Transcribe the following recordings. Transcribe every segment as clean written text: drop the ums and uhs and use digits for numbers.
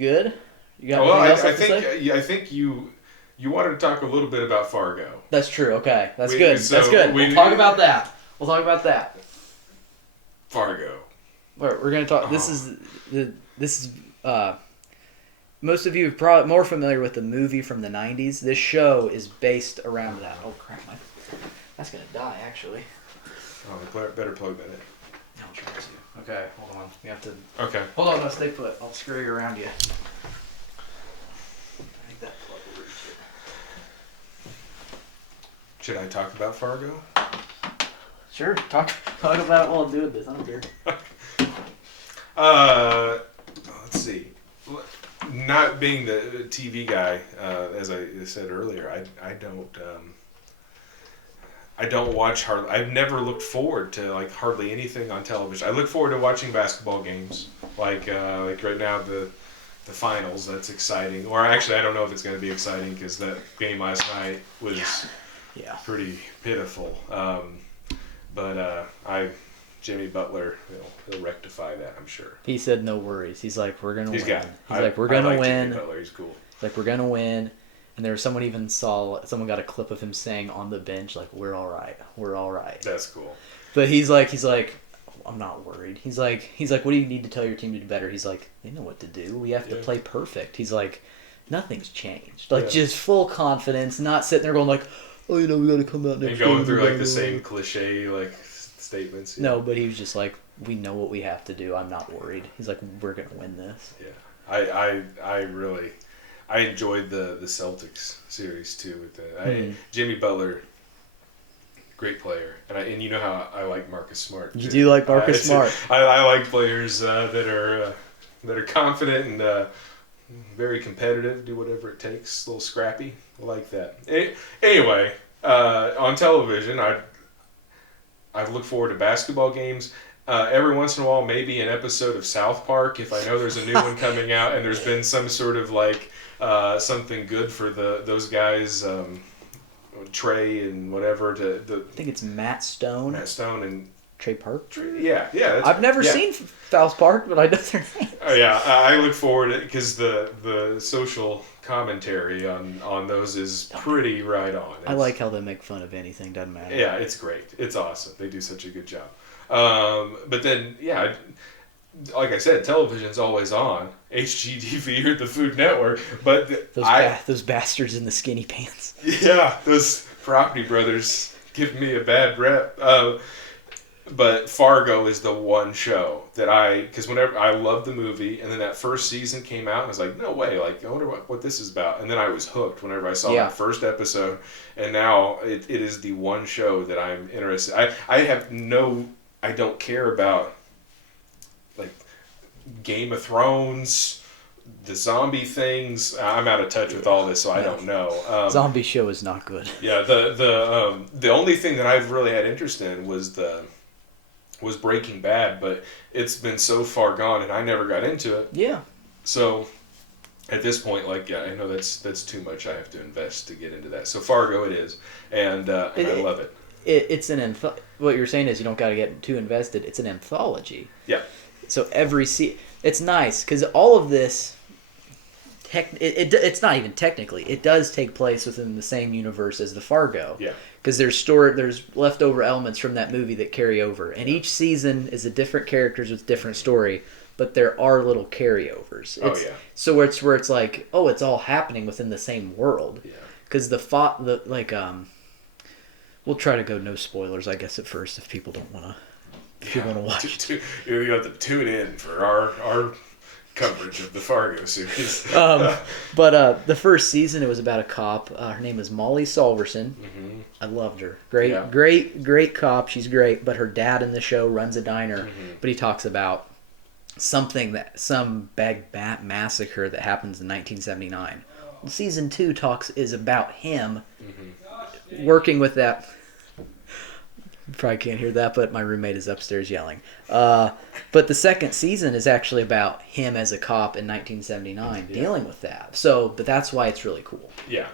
good? You got Well, anything else to say? I think you wanted to talk a little bit about Fargo. That's true. Okay, that's good. That's good. We'll talk about that. We'll talk about that. Fargo. We're gonna talk. This is most of you are probably more familiar with the movie from the 90s. This show is based around that. Oh crap! That's gonna die actually. Oh, better plug that in. I'll try to. Okay, hold on. We have to. Okay. Hold on, no, stay put. I'll screw you around you. I think that plug will reach it. Should I talk about Fargo? Sure. Talk about it while I'm doing this. I don't care. Let's see. Not being the TV guy, as I said earlier, I don't watch hardly. I've never looked forward to like hardly anything on television. I look forward to watching basketball games, like right now the finals. That's exciting. Or actually, I don't know if it's going to be exciting because that game last night was pretty pitiful. But Jimmy Butler, he'll rectify that, I'm sure. He said no worries. He's like, we're gonna win. He's like, we're gonna win. Jimmy Butler, he's cool. He's like, we're gonna win. And there was someone got a clip of him saying on the bench, like, we're all right. We're all right. That's cool. But he's like, I'm not worried. He's like, what do you need to tell your team to do better? He's like, they know what to do. We have to play perfect. He's like, nothing's changed. Like, just full confidence, not sitting there going like, oh, we got to come out next game. And going through like the same cliche like statements. No, but he was just like, we know what we have to do. I'm not worried. He's like, we're gonna win this. Yeah, I enjoyed the Celtics series too. With Jimmy Butler, great player, and you know how I like Marcus Smart. You do like Marcus Smart. I like players that are confident and very competitive. Do whatever it takes. A little scrappy. I like that. Anyway, on television, I look forward to basketball games. Every once in a while, maybe an episode of South Park if I know there's a new one coming out and there's been some sort of like something good for those guys, Trey and whatever. I think it's Matt Stone. Matt Stone and Trey Park. Yeah. I've never seen South Park, but I know their names. I look forward to it because the social commentary on those is pretty right on. I like how they make fun of anything. Doesn't matter. Yeah, it's great. It's awesome. They do such a good job. But then, like I said, television's always on. HGTV or the Food Network. But those bastards in the skinny pants. Yeah, those Property Brothers give me a bad rep. But Fargo is the one show that because whenever I loved the movie, and then that first season came out, and I was like, no way, like, I wonder what this is about. And then I was hooked whenever I saw that first episode, and now it is the one show that I'm interested. I don't care about, like, Game of Thrones, the zombie things. I'm out of touch with all this, so I don't know. Zombie show is not good. Yeah, the only thing that I've really had interest in was Breaking Bad, but it's been so far gone, and I never got into it. Yeah. So at this point, like, I know that's too much. I have to invest to get into that. So Fargo, it is, and I love it. It's what you're saying is you don't got to get too invested. It's an anthology. Yeah. So it's nice because all of this. It's not even technically. It does take place within the same universe as the Fargo. Yeah. Because there's leftover elements from that movie that carry over, and each season is a different characters with different story, but there are little carryovers. So where it's like, oh, it's all happening within the same world. Yeah. Because we'll try to go no spoilers, I guess, at first if people don't want to. If you want to watch, you have to tune in for our coverage of the Fargo series. But the first season, it was about a cop. Her name is Molly Solverson. Mm-hmm. I loved her. Great cop. She's great. But her dad in the show runs a diner. Mm-hmm. But he talks about some big massacre that happens in 1979. Season 2 is about him working with that. You probably can't hear that, but my roommate is upstairs yelling. But the second season is actually about him as a cop in 1979 dealing with that. But that's why it's really cool. Yeah.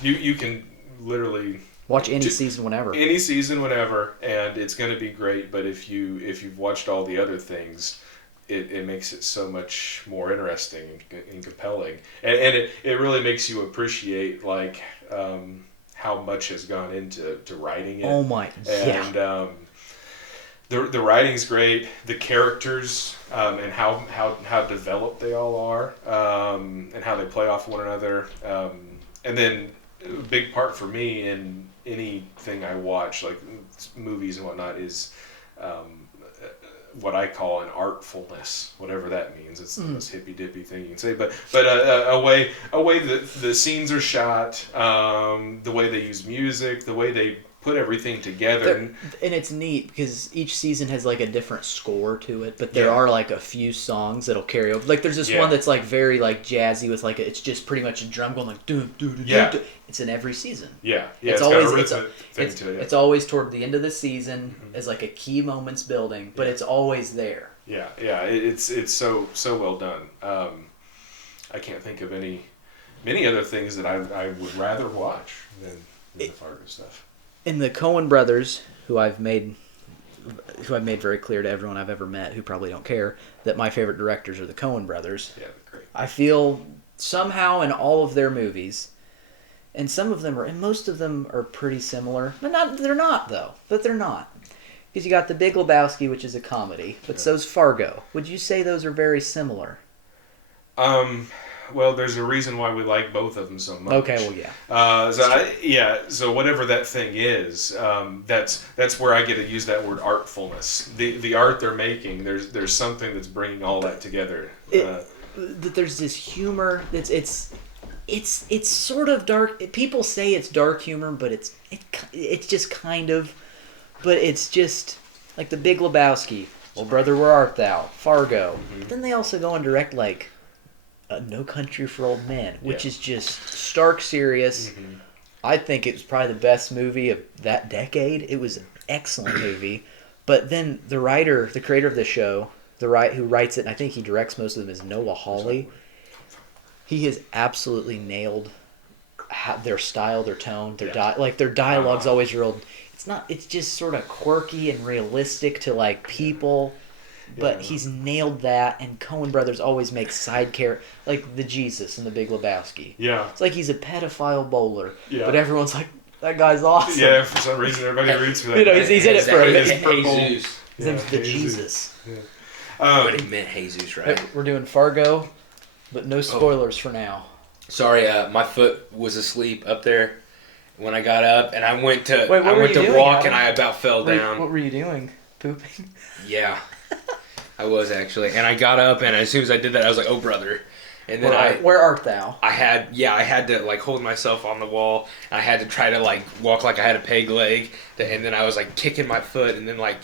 You can literally watch any season whenever. Any season whenever, and it's going to be great. But if you've watched all the other things, it makes it so much more interesting and compelling, and it really makes you appreciate like how much has gone into writing it. Oh my, and the writing's great, the characters and how developed they all are, and how they play off one another, and then a big part for me in anything I watch, like movies and whatnot, is what I call an artfulness, whatever that means. It's the most hippy dippy thing you can say, but a way that the scenes are shot, the way they use music, the way they put everything together, and it's neat because each season has like a different score to it, but there are like a few songs that'll carry over. Like there's this one that's like very like jazzy with like it's just pretty much a drum going like do do do do. It's in every season. It's always got a rhythmic thing to it. It's always toward the end of the season as like a key moments building, but it's always there. It's so well done. I can't think of many other things that I would rather watch than the Fargo stuff. And the Coen brothers, who I've made very clear to everyone I've ever met, who probably don't care, that my favorite directors are the Coen brothers. Yeah, great. I feel somehow in all of their movies, and some of them are, and most of them are pretty similar. They're not though. But they're not. Because you got The Big Lebowski, which is a comedy, but so's Fargo. Would you say those are very similar? Well, there's a reason why we like both of them so much. Okay, well, yeah. So whatever that thing is, that's where I get to use that word artfulness. The art they're making, there's something that's bringing all that together. There's this humor. It's sort of dark. People say it's dark humor, but it's just kind of. But it's just like The Big Lebowski. Well, brother, where art thou? Fargo. Mm-hmm. But then they also go and direct like No Country for Old Men, which is just stark serious. Mm-hmm. I think it was probably the best movie of that decade. It was an excellent movie. But then the creator of the show, who writes it, and I think he directs most of them, is Noah Hawley. He has absolutely nailed their style, their tone, their their dialogue's always real. It's just sort of quirky and realistic to like people. But he's nailed that, and Coen brothers always make side character like the Jesus in The Big Lebowski. Yeah, it's like he's a pedophile bowler, but everyone's like, that guy's awesome. Yeah, for some reason everybody roots for that. He's in it for Jesus. His name's the Jesus. Yeah. But he meant Jesus, right? We're doing Fargo, but no spoilers for now. Sorry, my foot was asleep up there when I got up, and I went to doing, walk, Adam? and I about fell down. What were you doing? Pooping? Yeah. I was actually, and I got up, and as soon as I did that, I was like, "Oh, brother!" And then where art thou? I had to like hold myself on the wall. I had to try to like walk like I had a peg leg, and then I was like kicking my foot, and then like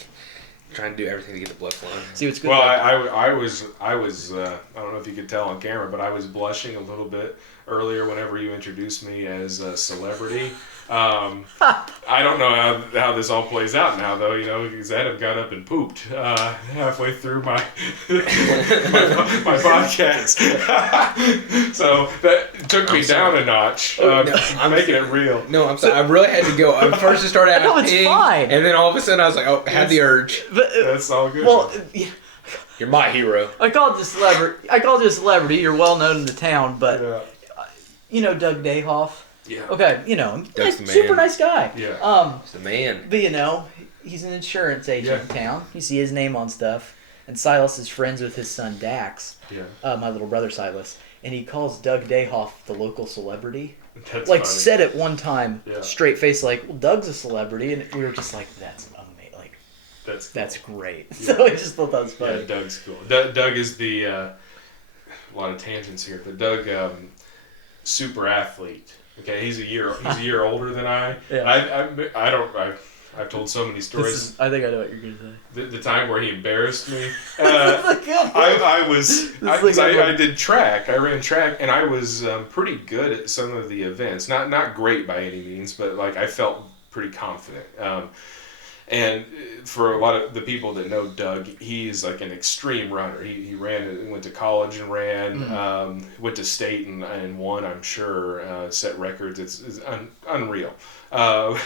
trying to do everything to get the blood flowing. See what's good. Well, I was I don't know if you could tell on camera, but I was blushing a little bit earlier whenever you introduced me as a celebrity. I don't know how this all plays out now, though, because Adam got up and pooped halfway through my my podcast. So that took me down a notch. I'm making it real. No, I'm sorry. I really had to go. First it started out no, it's fine. And then all of a sudden I was like, I had the urge. But, that's all good. Well, you're my hero. I called you a celebrity. You're well known in the town, but you know Doug Dayhoff. Yeah. Okay, super nice guy. Yeah. He's the man. But he's an insurance agent in town. You see his name on stuff. And Silas is friends with his son Dax. Yeah. My little brother Silas. And he calls Doug Dayhoff the local celebrity. That's like funny. Said it one time, straight face, like, well, Doug's a celebrity, and we were just like, that's amazing. Like, that's great. Yeah. So I just thought that was funny. Yeah, Doug's cool. Doug is the a lot of tangents here, but Doug, super athlete. Okay, he's a year older than I. Yeah. I've told so many stories. I think I know what you're gonna say. The time where he embarrassed me. I did track. I ran track, and I was pretty good at some of the events. Not great by any means, but like I felt pretty confident. And for a lot of the people that know Doug, he's like an extreme runner. He went to college and ran, went to state and won, I'm sure, set records. It's unreal. And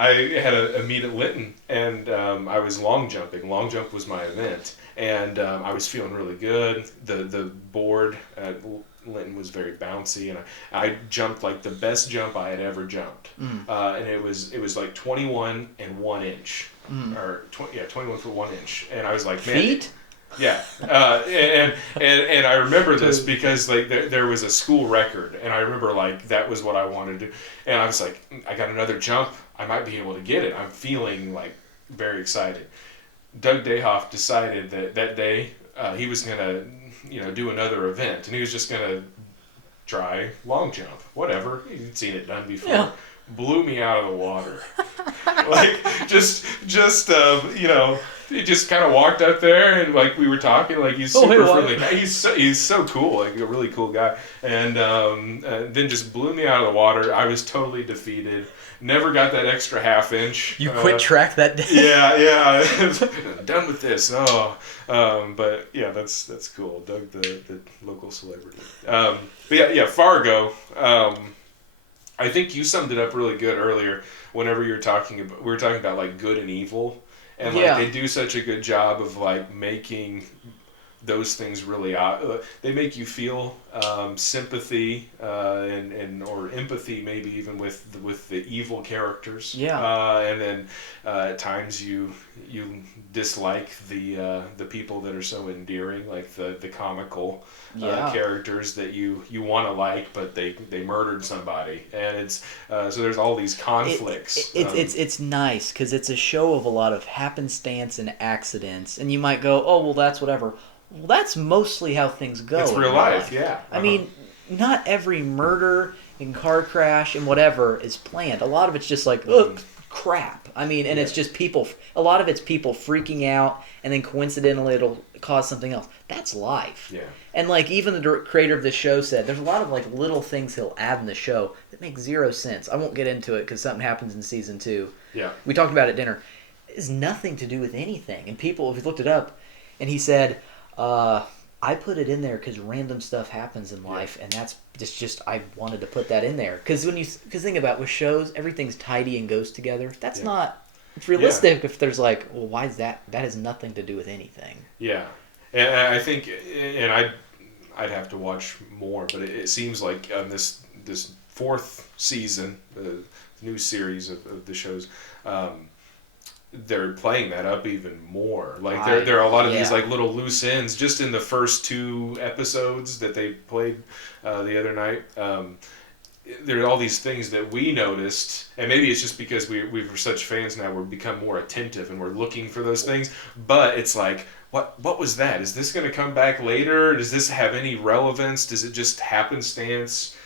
I had a meet at Linton, and I was long jumping. Long jump was my event, and I was feeling really good. The board at Linton was very bouncy, and I jumped like the best jump I had ever jumped, and it was like 21 and 1 inch, or 21 foot 1 inch, and I was like, man, feet. Yeah, and I remember this because like there was a school record, and I remember like that was what I wanted to do, and I was like, I got another jump, I might be able to get it. I'm feeling like very excited. Doug Dayhoff decided that day he was gonna do another event, and he was just gonna try long jump, whatever. He'd seen it done before. Yeah. Blew me out of the water, like just he just kind of walked up there, and like we were talking, like he's super friendly guy. He's so cool, like a really cool guy, and then just blew me out of the water. I was totally defeated. Never got that extra half inch. You quit track that day. Yeah. Done with this. But yeah, that's cool. Doug, the local celebrity. But yeah, Fargo. I think you summed it up really good earlier. Whenever we were talking about like good and evil. And like they do such a good job of like making those things really they make you feel sympathy and or empathy, maybe even with the evil characters. And then at times you dislike the people that are so endearing, like the comical characters that you want to like, but they murdered somebody, and it's so there's all these conflicts. It's nice because it's a show of a lot of happenstance and accidents, and you might go, oh well, that's whatever. Well, that's mostly how things go. It's real life, yeah. I mean, not every murder and car crash and whatever is planned. A lot of it's just like, ugh, crap. I mean, and it's just people. A lot of it's people freaking out, and then coincidentally it'll cause something else. That's life. Yeah. And like even the creator of the show said, there's a lot of like little things he'll add in the show that make zero sense. I won't get into it because something happens in season 2. Yeah. We talked about it at dinner. It has nothing to do with anything. And people, if you looked it up, and he said, I put it in there because random stuff happens in life, and that's just I wanted to put that in there because think about it, with shows, everything's tidy and goes together. That's not it's realistic if there's like, well, why is that? That has nothing to do with anything. Yeah, and I think, and I'd have to watch more, but it seems like on this 4th season, the new series of the shows. They're playing that up even more. Like there are a lot of these like little loose ends just in the first 2 episodes that they played the other night. There are all these things that we noticed, and maybe it's just because we're such fans now. We've become more attentive and we're looking for those things. But it's like, what was that? Is this going to come back later? Does this have any relevance? Does it just happenstance?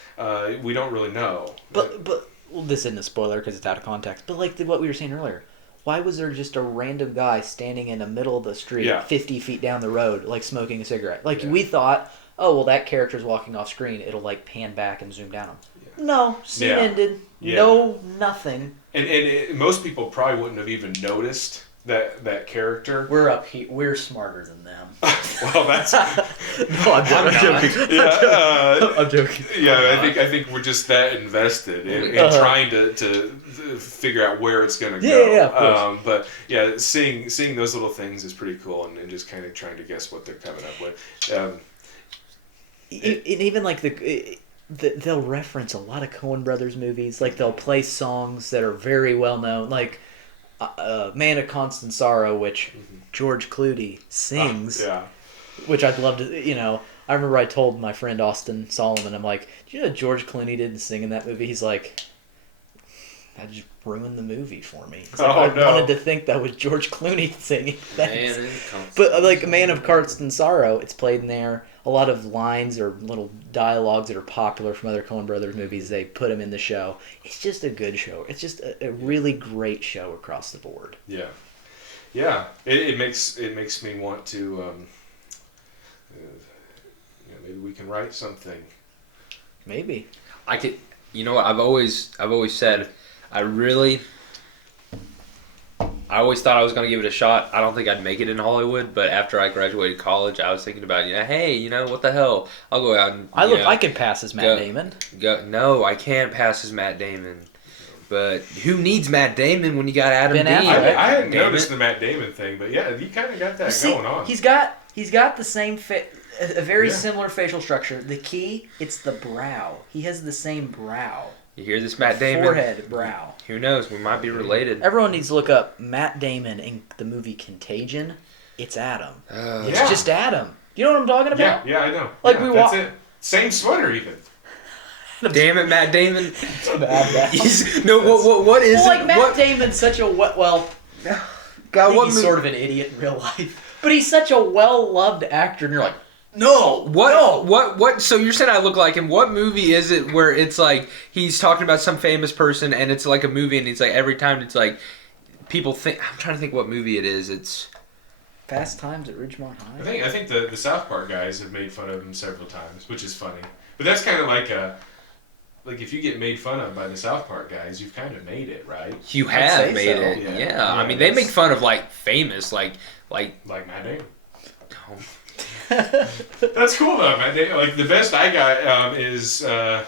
We don't really know. But well, this isn't a spoiler because it's out of context. But like what we were saying earlier. Why was there just a random guy standing in the middle of the street 50 feet down the road, like smoking a cigarette? Like we thought, oh, well, that character's walking off screen. It'll like pan back and zoom down. No, scene ended. No, nothing. And most people probably wouldn't have even noticed that character. We're up here. We're smarter than them. Well, that's no, I'm joking. Yeah, I'm joking. Yeah, I think we're just that invested in trying to figure out where it's going to go. Yeah, of course. But yeah, seeing those little things is pretty cool, and just kind of trying to guess what they're coming up with. And even like they'll reference a lot of Coen Brothers movies. Like they'll play songs that are very well known, like "Man of Constant Sorrow," which George Clooney sings. Which I'd love to. I remember I told my friend Austin Solomon, I'm like, "Do you know George Clooney didn't sing in that movie?" He's like, "That just ruined the movie for me." Like, I wanted to think that was George Clooney singing. But like "Man of Constant Sorrow," it's played in there. A lot of lines or little dialogues that are popular from other Coen Brothers movies, they put them in the show. It's just a good show. It's just a really great show across the board. Yeah. Yeah. It makes me want to maybe we can write something. Maybe. I could. You know what? I've always said I always thought I was going to give it a shot. I don't think I'd make it in Hollywood, but after I graduated college, I was thinking about, hey, what the hell? I'll go out and I could pass as Matt Damon. No, I can't pass as Matt Damon. But who needs Matt Damon when you got Adam Ben Dean? Affleck. I hadn't noticed the Matt Damon thing, but yeah, you kind of got that going on. He's got the same a very similar facial structure. The key, it's the brow. He has the same brow. You hear this, Matt Damon? Forehead, brow. Who knows? We might be related. Everyone needs to look up Matt Damon in the movie Contagion. It's Adam. It's Yeah. just Adam. You know what I'm talking about? Yeah, I know. Like yeah, we that's it. Same sweater even. Damn it, Matt Damon. Bad. What is Well, it? like Matt Damon's such a God, I think he's sort of an idiot in real life, but he's such a well-loved actor, and you're like, no, What? So you're saying I look like him? What movie is it where it's like he's talking about some famous person, and it's like a movie, and it's like every time it's like people think. I'm trying to think what movie it is. It's Fast Times at Ridgemont High. I think the South Park guys have made fun of him several times, which is funny. But that's kind of like if you get made fun of by the South Park guys, you've kind of made it, right? You have made so. it. Yeah. I mean, they make fun of like famous, like. Matt Damon. Oh, That's cool though, man. Like the best I got is, at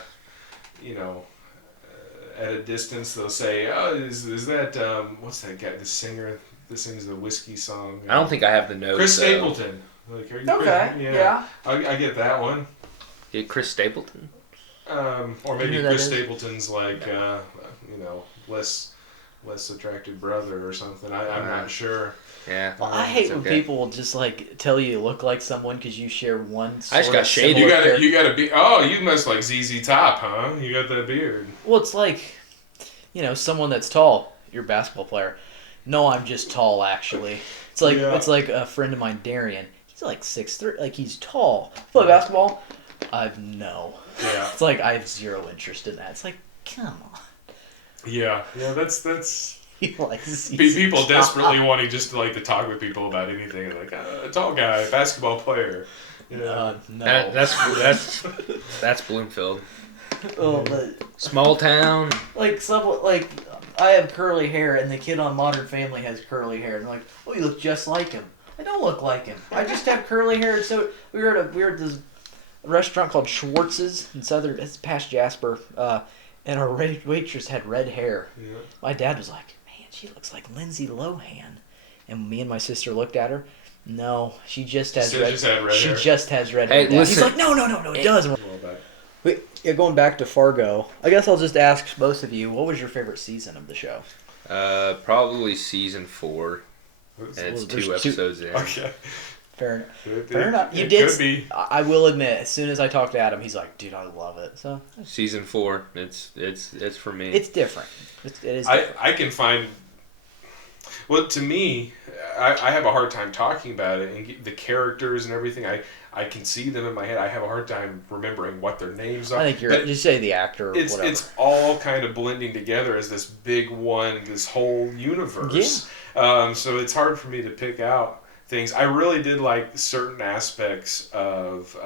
a distance they'll say, "Oh, is that what's that guy? The singer that sings the whiskey song?" I don't think I have the notes. Chris Stapleton. Like, are you Okay, yeah. I get that one. Yeah, Chris Stapleton. Or maybe You know who Chris that is? Stapleton's like, less attractive brother or something. I'm not sure. Yeah. Well, I hate when okay. people will just like tell you look like someone because you share one. I just got shaded. You gotta be. Oh, you must like ZZ Top, huh? You got that beard. Well, it's like, someone that's tall. You're a basketball player. No, I'm just tall. Actually, it's like it's like a friend of mine, Darian. He's like 6'3". Like he's tall. Play basketball. No. Yeah. It's like I have zero interest in that. It's like, come on. Yeah. That's. Like People desperately wanting just to talk with people about anything, like a tall guy, basketball player. No. That's Bloomfield. Oh, but Small town. like I have curly hair, and the kid on Modern Family has curly hair, and they're like, "Oh, you look just like him." I don't look like him. I just have curly hair. So we were at this restaurant called Schwartz's in it's past Jasper, and our waitress had red hair. Yeah. My dad was like, "Man, she looks like Lindsay Lohan," and me and my sister looked at her. No, she just has red. She just has red hair. Hey, listen. He's like, no, it does. Wait, going back to Fargo, I guess I'll just ask both of you, what was your favorite season of the show? Probably season 4. And it's 2 episodes in. Okay. Fair enough. You did. Could be. I will admit, as soon as I talked to Adam, he's like, "Dude, I love it." So Season 4, it's for me. it's different. It is. Different. I can find. Well, to me, I have a hard time talking about it, and the characters and everything. I can see them in my head. I have a hard time remembering what their names are. I think you're just say the actor. Or whatever. It's all kind of blending together as this big one, this whole universe. Yeah. So it's hard for me to pick out things. I really did like certain aspects of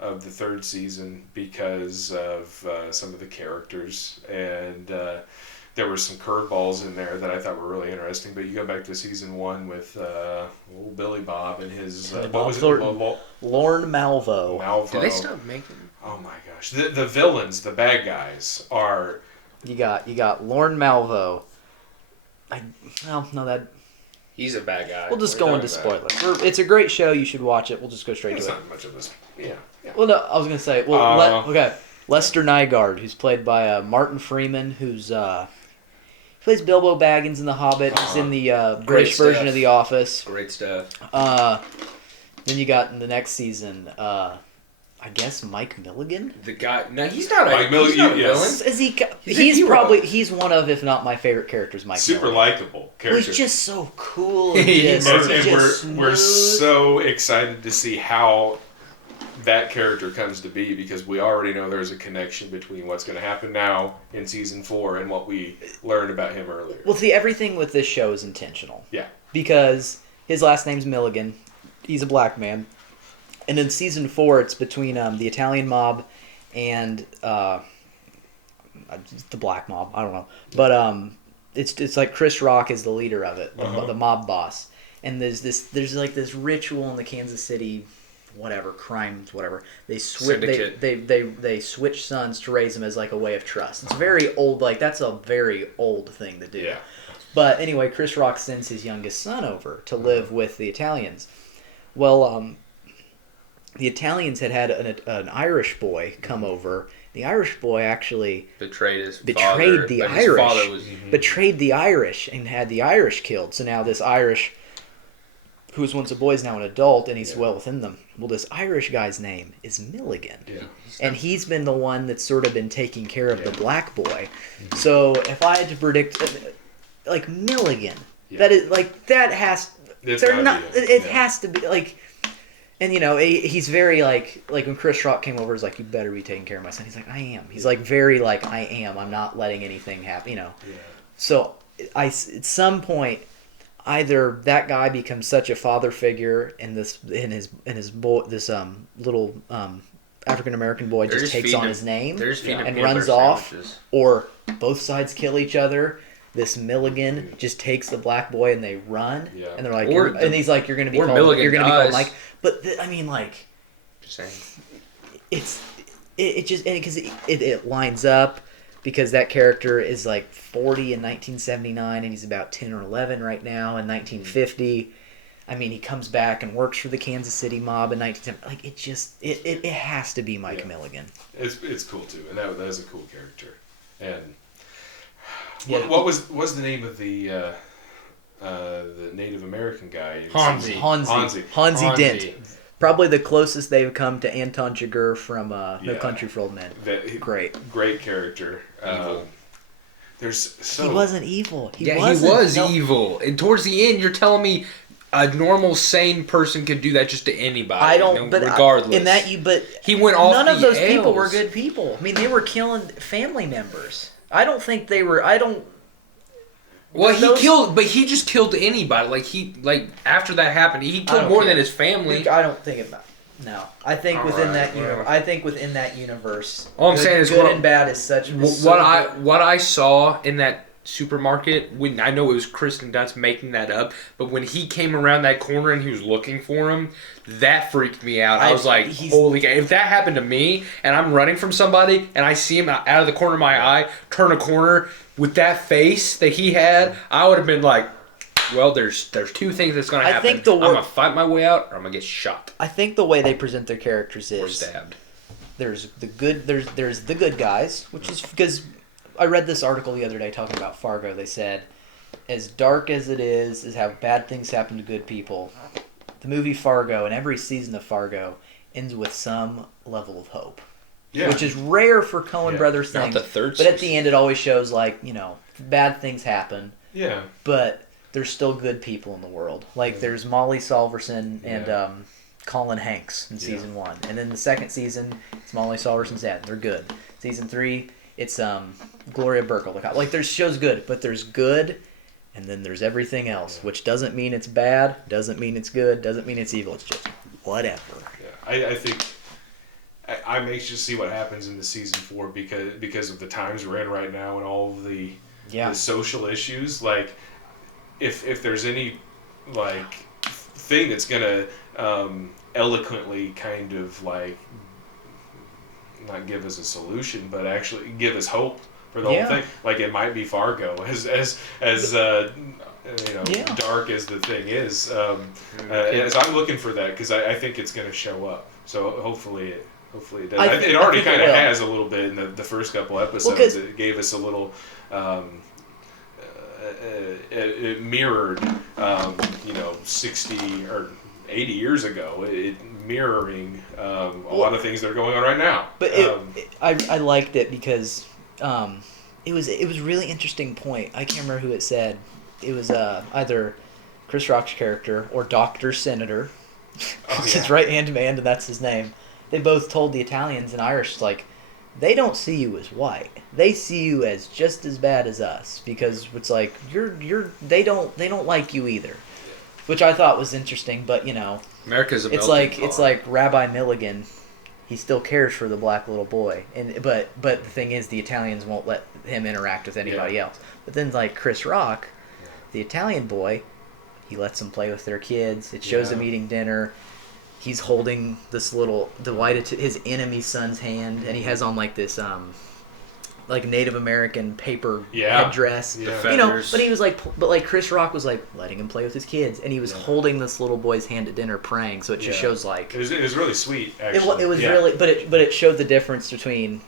the third season because of some of the characters, and there were some curveballs in there that I thought were really interesting. But you go back to season 1 with old Billy Bob and his what was it? Lorne Malvo. Malvo. Did they stop making? Oh my gosh, the villains, the bad guys are. You got Lorne Malvo. He's a bad guy. We'll just go into spoilers. It's a great show. You should watch it. We'll just go straight to it. Not much of this. Yeah. Well, no, I was gonna say. Well, okay. Lester Nygaard, who's played by Martin Freeman, who's plays Bilbo Baggins in The Hobbit. He's in the British version of The Office. Great stuff. Then you got in the next season, I guess Mike Milligan. The guy. No, he's not Mike Milligan. Yes. Is he? He's one of, if not my favorite characters. Mike. Super likable character. He's just so cool. And we're so excited to see how that character comes to be, because we already know there's a connection between what's going to happen now in season 4 and what we learned about him earlier. Well, see, everything with this show is intentional. Yeah. Because his last name's Milligan. He's a black man. And in season 4, it's between the Italian mob and the black mob. I don't know. But it's like Chris Rock is the leader of it, the mob boss. And there's like this ritual in the Kansas City whatever crimes, whatever. They switch sons to raise them as like a way of trust. It's very old. Like that's a very old thing to do. Yeah. But anyway, Chris Rock sends his youngest son over to live with the Italians. Well, the Italians had an Irish boy come over. The Irish boy actually betrayed the Irish and had the Irish killed. So now this Irish, who was once a boy, is now an adult, and he's well within them. Well, this Irish guy's name is Milligan. Yeah. And he's been the one that's sort of been taking care of the black boy. So if I had to predict, like Milligan, that is like that has. They're not. It has to be like. And, you know, he's very, like when Chris Rock came over, he's like, you better be taking care of my son. He's like, I am. He's like, very, like, I am. I'm not letting anything happen, you know. Yeah. So, at some point, either that guy becomes such a father figure and his boy, this little African-American boy just takes on his name and runs off, or both sides kill each other. This Milligan just takes the black boy and they run, and they're like, and he's like, you're gonna be called, Milligan you're gonna be called Mike. But I mean, like, just saying, it just because it lines up because that character is like 40 in 1979 and he's about 10 or 11 right now in 1950. I mean, he comes back and works for the Kansas City mob in 1910. Like, it has to be Mike Milligan. It's cool too, and that is a cool character. And what was the name of the Native American guy? Hansi Dent. Probably the closest they've come to Anton Chigurh from No Country for Old Men. Great character. He wasn't evil. He was evil. And towards the end, you're telling me a normal, sane person could do that just to anybody. I don't. But regardless, he went off. None of those people were good people. I mean, they were killing family members. I don't think they were. I don't. Well, he just killed anybody. After that happened, he killed more than his family. I don't think about. No, I think within that universe. All I'm saying is good and bad is such. What I saw in that supermarket, when I know it was Kristen Dunst making that up, but when he came around that corner and he was looking for him, that freaked me out. I was like, holy God, if that happened to me and I'm running from somebody and I see him out of the corner of my eye, turn a corner with that face that he had, I would have been like, well, there's two things that's going to happen. I'm going to fight my way out or I'm going to get shot. I think the way they present their characters is... Or stabbed. There's the good guys, which is because... I read this article the other day talking about Fargo. They said, as dark as it is how bad things happen to good people, the movie Fargo and every season of Fargo ends with some level of hope. Yeah. Which is rare for Coen Brothers things. Not the third season. At the end it always shows like, you know, bad things happen. Yeah. But there's still good people in the world. Like there's Molly Solverson and Colin Hanks in season 1. And then the second season, it's Molly Solverson's dad. They're good. Season 3, it's Gloria Berkel. Like there's shows good, but there's good, and then there's everything else, which doesn't mean it's bad, doesn't mean it's good, doesn't mean it's evil. It's just whatever. Yeah, I think I'm anxious to see what happens in the season 4 because of the times we're in right now and all of the social issues. Like if there's any like thing that's gonna eloquently kind of like. Not give us a solution, but actually give us hope for the whole thing. Like it might be Fargo, as dark as the thing is. So I'm looking for that because I think it's going to show up. So hopefully it does. It already kind of has a little bit in the first couple episodes. It gave us a little. It mirrored, 60 or 80 years ago. It mirroring a lot of things that are going on right now. But I liked it because it was a really interesting point. I can't remember who it said. It was either Chris Rock's character or Dr. Senator. His right hand man, and that's his name. They both told the Italians and Irish like they don't see you as white. They see you as just as bad as us because it's like they don't like you either. Which I thought was interesting, but you know, America's a it's like Rabbi Milligan, he still cares for the black little boy, but the thing is, the Italians won't let him interact with anybody else. But then like Chris Rock, the Italian boy, he lets them play with their kids. It shows them eating dinner. he's holding this little his enemy son's hand, and he has on like this like Native American paper headdress. Yeah. You know, but he was like, Chris Rock was like letting him play with his kids, and he was holding this little boy's hand at dinner praying. So it just shows like it was really sweet. Actually, it was really, but it showed the difference between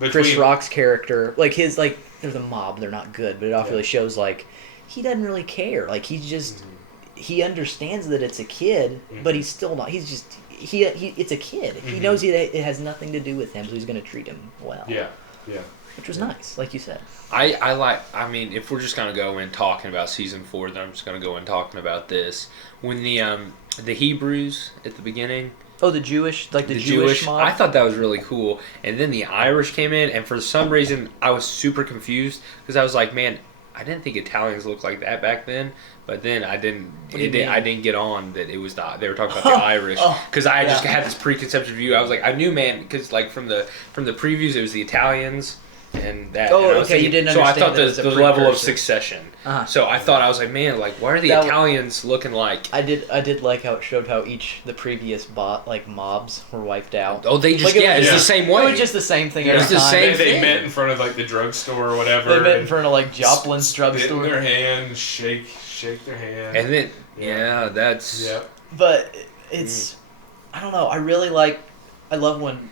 Chris Rock's character, like his like they're the mob, they're not good, but it obviously shows like he doesn't really care. Like he's just he understands that it's a kid, but he's still not. He's just it's a kid. He knows it has nothing to do with him, so he's going to treat him well. Yeah. Which was nice, like you said. I mean, if we're just gonna go in talking about season 4, then I'm just gonna go in talking about this. When the Hebrews at the beginning. Oh, the Jewish mob? I thought that was really cool. And then the Irish came in, and for some reason, I was super confused because I was like, man, I didn't think Italians looked like that back then. But then I didn't get on that it was they were talking about the Irish because I just had this preconception view. I was like, I knew, man, because like from the previews, it was the Italians. And that. Oh, and okay, you didn't understand. So I thought the level of Succession. So I thought, I was like, man, like, why are the Italians looking like? I did like how it showed how the previous mobs were wiped out. Oh, they just it's the same way. It was just the same thing every time. The same they met in front of like the drugstore or whatever. They met in front of like Joplin's drugstore. Their hand, shake their hand. And then that's. Yeah. But it's I don't know. I love when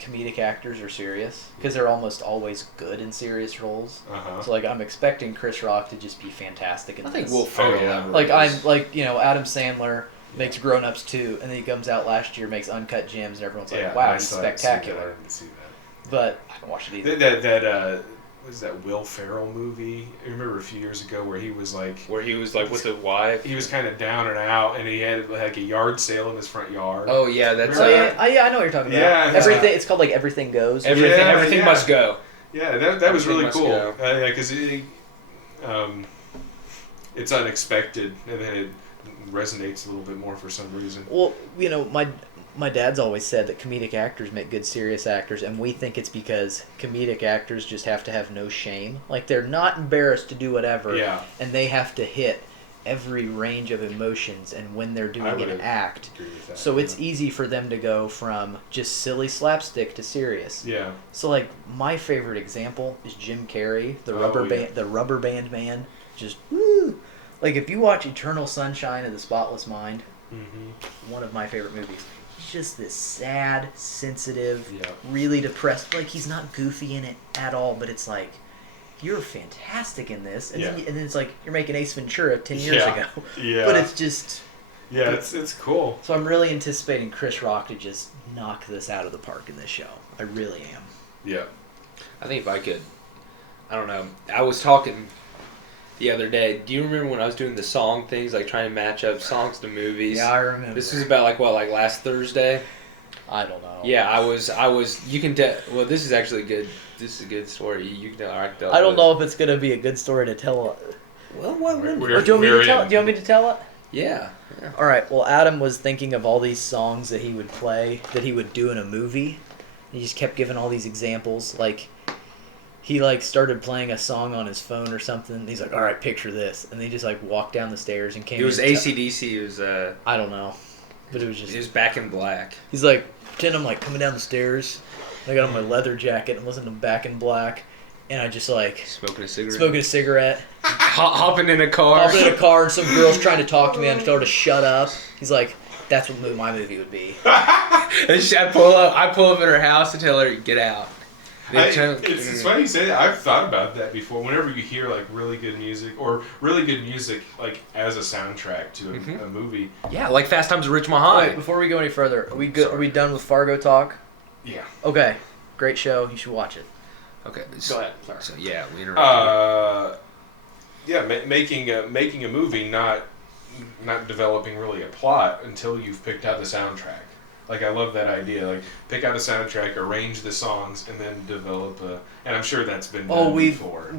comedic actors are serious because they're almost always good in serious roles. So like I'm expecting Chris Rock to just be fantastic in this. I think Will Ferrell. I'm like Adam Sandler makes Grown Ups 2, and then he comes out last year, makes Uncut Gems, and everyone's like, wow, he's spectacular. I didn't see that. But I haven't watched it either. That was that Will Ferrell movie? I remember a few years ago where he was like with the wife. He was kind of down and out, and he had like a yard sale in his front yard. Oh yeah, that's. I know what you're talking about. Yeah, everything. It's called like Everything Goes. Everything must go. Yeah, that was really cool. Because it's unexpected, and then it resonates a little bit more for some reason. Well, my dad's always said that comedic actors make good serious actors, and we think it's because comedic actors just have to have no shame. Like, they're not embarrassed to do whatever, and they have to hit every range of emotions and when they're doing an act. So it's easy for them to go from just silly slapstick to serious. Yeah. So, like, my favorite example is Jim Carrey, the rubber band man. Just, woo! Like, if you watch Eternal Sunshine of the Spotless Mind, one of my favorite movies, he's just this sad, sensitive, really depressed. Like, he's not goofy in it at all, but it's like, you're fantastic in this. And, then it's like, you're making Ace Ventura 10 years ago. Yeah. But it's just... Yeah, it's cool. So I'm really anticipating Chris Rock to just knock this out of the park in this show. I really am. Yeah. I think if I could... I don't know. I was talking the other day. Do you remember when I was doing the song things, like trying to match up songs to movies? Yeah, I remember. This was about like last Thursday? I don't know. Yeah, I was. You can tell. Well, this is actually good. This is a good story. You can tell. I don't know if it's gonna be a good story to tell. Well, what? Do you want me to tell it? Yeah. All right. Well, Adam was thinking of all these songs that he would play, that he would do in a movie. He just kept giving all these examples, like. He started playing a song on his phone or something. He's like, "All right, picture this," and they just walked down the stairs and came. It was AC/DC. It was I don't know, but it was just. It was Back in Black. He's like, pretend I'm coming down the stairs. I got on my leather jacket and listening to Back in Black, and I just smoking a cigarette. Hopping in a car. And some girl's trying to talk to me. I'm told to shut up. He's like, "That's what my movie would be." And I pull up at her house and tell her, "Get out." It's funny you say that. I've thought about that before. Whenever you hear really good music as a soundtrack to a movie. Yeah, like Fast Times at Ridgemont High. Wait, before we go any further, are we good? Sorry. Are we done with Fargo talk? Yeah. Okay, great show. You should watch it. Okay. Go ahead. Sorry. So yeah, we interrupted. Making a movie, not developing really a plot until you've picked out the soundtrack. I love that idea. Pick out a soundtrack, arrange the songs, and then develop a. And I'm sure that's been done before.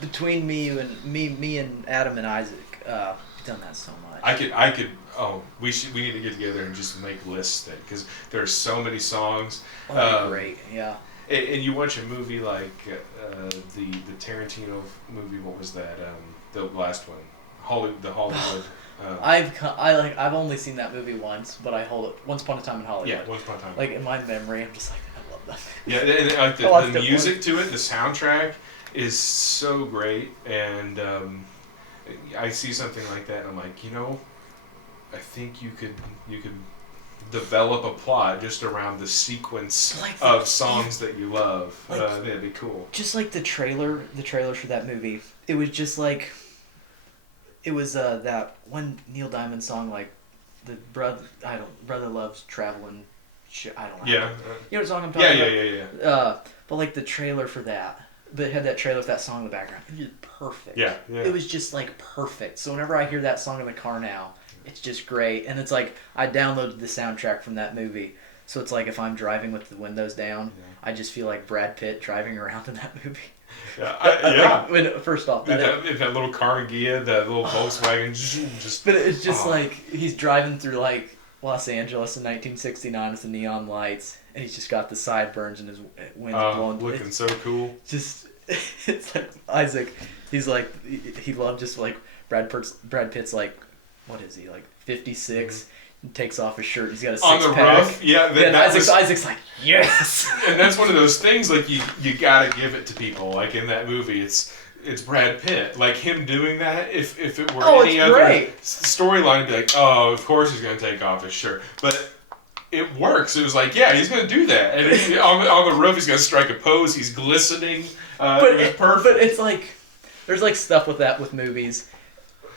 Between me and Adam and Isaac, we've done that so much. I could. Oh, we need to get together and just make lists then, because there's so many songs. Great, yeah. And you watch a movie like the Tarantino movie. What was that? The last one, the Hollywood. I've only seen that movie once, but I hold it Once Upon a Time in Hollywood. Yeah, Once Upon a Time. Like in my memory, I'm just like, I love that. Yeah, and like the music to it, the soundtrack is so great, and I see something like that, and I'm like, I think you could develop a plot just around the sequence of songs that you love. That'd be cool. Just like the trailers for that movie, it was just like, it was that one Neil Diamond song, like the brother loves traveling. I don't know. Yeah. You know what song I'm talking about? Yeah. But like the trailer for that, but it had that trailer with that song in the background. It was perfect. Yeah. It was just like perfect. So whenever I hear that song in the car now, it's just great. And it's like, I downloaded the soundtrack from that movie. So it's like if I'm driving with the windows down, I just feel like Brad Pitt driving around in that movie. Yeah. First off, that little Carnegie, that little Volkswagen, just. But it's just like he's driving through like Los Angeles in 1969 with the neon lights, and he's just got the sideburns and his wind's blowing. Looking so cool. Just, it's like Isaac. He's like, he loved just like Brad Pitt's like, what is he, like 56? Mm-hmm. He takes off his shirt. He's got a six-pack. On the roof, Isaac's like, yes. And that's one of those things, like you gotta give it to people. Like in that movie, it's Brad Pitt. Like him doing that. If it were any other storyline, it'd be like, oh, of course he's gonna take off his shirt. But it works. It was like, yeah, he's gonna do that. And on the roof, he's gonna strike a pose. He's glistening. But it was perfect. But it's like, there's like stuff with that with movies.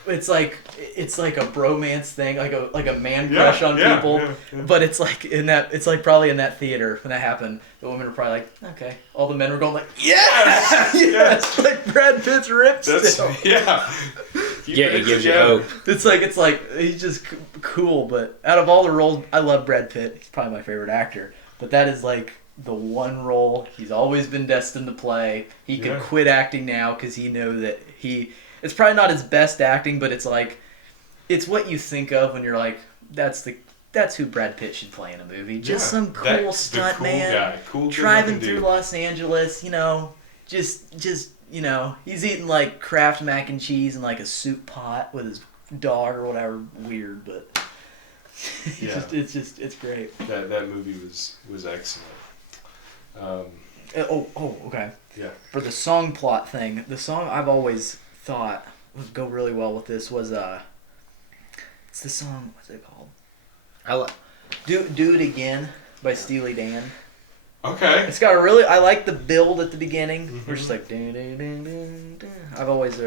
It's like a bromance thing, like a man crush on people. Yeah. But it's like probably in that theater when that happened, the women were probably like, okay. All the men were going like, yes, like Brad Pitt's ripped still. Yeah. It gives you hope. It's like he's just cool. But out of all the roles, I love Brad Pitt. He's probably my favorite actor. But that is like the one role he's always been destined to play. He could quit acting now because he knew that it's probably not his best acting, but it's like, it's what you think of when you're like, that's who Brad Pitt should play in a movie. Just some cool stunt cool man, guy. Cool driving through Los Angeles. Just he's eating like Kraft mac and cheese in like a soup pot with his dog or whatever. Weird, but it's great. That movie was excellent. Okay. Yeah. For the song plot thing, the song I've always thought would go really well with this was it's the song, what's it called? Do It Again by Steely Dan. Okay. It's got I like the build at the beginning. Mm-hmm. We're just like dun, dun, dun, dun, dun. I've always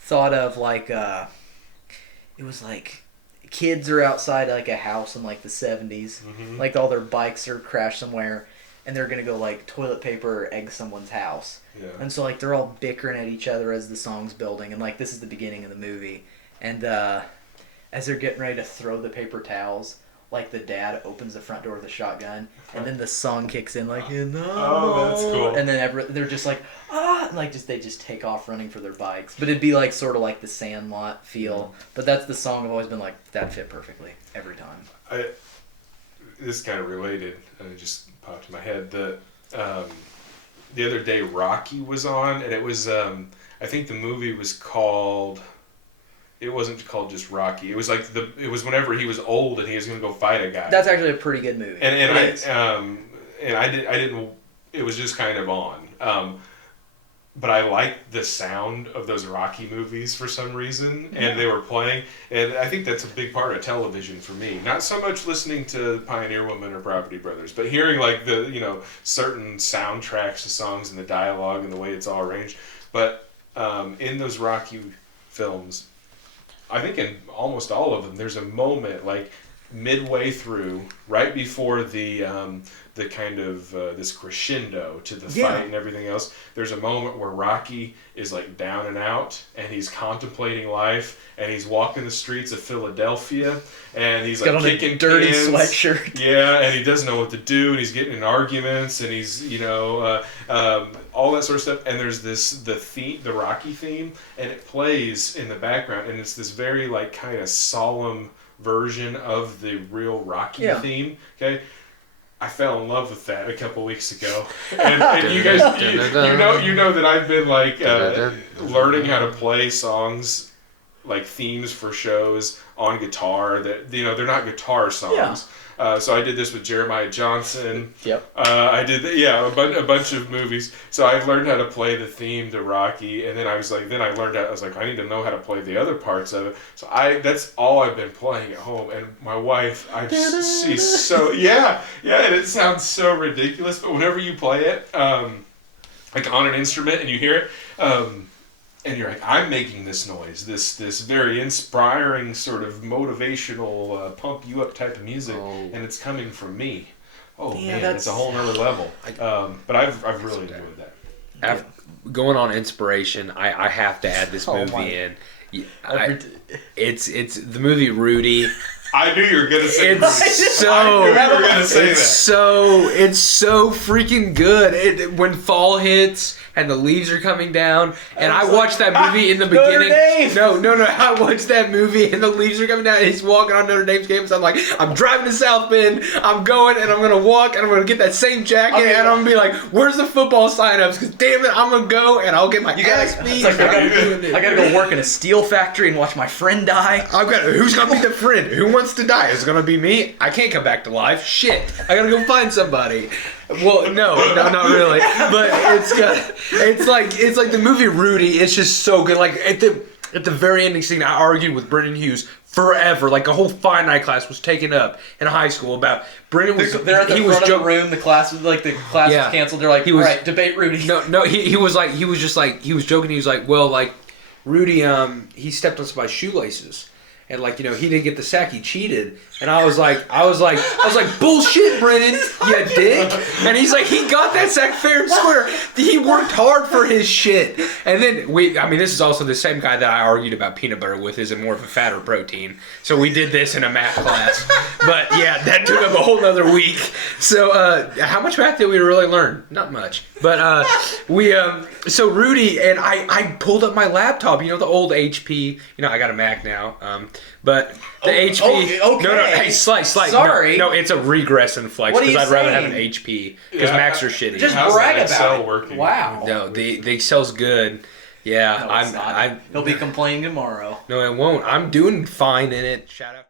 thought of like it was like kids are outside like a house in like the 70s. Mm-hmm. Like all their bikes are crashed somewhere. And they're going to go, like, toilet paper or egg someone's house. Yeah. And so, like, they're all bickering at each other as the song's building. And, like, this is the beginning of the movie. And as they're getting ready to throw the paper towels, like, the dad opens the front door with a shotgun. And then the song kicks in, like, no. Oh, that's cool. And then they're just like, and, like, they just take off running for their bikes. But it'd be, like, sort of like the Sandlot feel. Mm-hmm. But that's the song I've always been like, that fit perfectly every time. This is kind of related. It just popped in my head. The other day Rocky was on, and it was I think the movie was called. It wasn't called just Rocky. It was like it was whenever he was old and he was going to go fight a guy. That's actually a pretty good movie. And I didn't. It was just kind of on. But I liked the sound of those Rocky movies for some reason, and they were playing, and I think that's a big part of television for me. Not so much listening to Pioneer Woman or Property Brothers, but hearing like the certain soundtracks to songs and the dialogue and the way it's all arranged. But in those Rocky films, I think in almost all of them, there's a moment like midway through, right before the kind of this crescendo to the fight and everything else, there's a moment where Rocky is like down and out, and he's contemplating life, and he's walking the streets of Philadelphia, and he's like kicking dirty kids, sweatshirt. Yeah, and he doesn't know what to do, and he's getting in arguments, and he's all that sort of stuff. And there's the Rocky theme, and it plays in the background, and it's this very like kind of solemn version of the real Rocky theme. Okay. I fell in love with that a couple weeks ago, and you guys, you know that I've been like learning how to play songs like themes for shows on guitar that they're not guitar songs. Yeah. So I did this with Jeremiah Johnson. Yep. I did a bunch of movies. So I learned how to play the theme to Rocky, and then I need to know how to play the other parts of it. So that's all I've been playing at home. And my wife, she's so and it sounds so ridiculous, but whenever you play it, like on an instrument and you hear it, and you're like, I'm making this noise, this very inspiring sort of motivational, pump you up type of music, and it's coming from me. Oh man, it's a whole nother level. But I've really enjoyed that. Going on inspiration, I have to add this movie in. It's the movie Rudy. I knew you were gonna say it's so freaking good. When fall hits and the leaves are coming down, and I watched that movie in the beginning. No. I watched that movie and the leaves are coming down, and he's walking on Notre Dame's campus. I'm like, I'm driving to South Bend. I'm going, and I'm gonna walk, and I'm gonna get that same jacket, and I'm gonna be like, where's the football signups? Because damn it, I'm gonna go, and I'll get my ass beat. I gotta go work in a steel factory and watch my friend die. Who's gonna be the friend? Who wants to die? Is it gonna be me? I can't come back to life. Shit. I gotta go find somebody. Well, no, not really. But it's like the movie Rudy. It's just so good. Like at the very ending scene, I argued with Brendan Hughes forever. Like a whole fine night class was taken up in high school about Brendan was. They're at the front of the room. The class was canceled. They're like, all right, debate Rudy. No. He was joking. He was like, well, like Rudy, he stepped on somebody's shoelaces. And like, he didn't get the sack, he cheated. And I was like, bullshit, Brennan, you dick. And he's like, he got that sack fair and square. He worked hard for his shit. And then this is also the same guy that I argued about peanut butter with, is it more of a fat or protein? So we did this in a math class. But yeah, that took up a whole nother week. So how much math did we really learn? Not much. But so Rudy, and I pulled up my laptop, the old HP, I got a Mac now. But the HP. Okay. No. Hey, Slice. Sorry. No, it's a regress and flex because I'd rather have an HP because Macs are shitty. Just brag about Excel it. Working? Wow. No, the Excel's good. Yeah, No, it's not. He'll be complaining tomorrow. No, it won't. I'm doing fine in it. Shout out.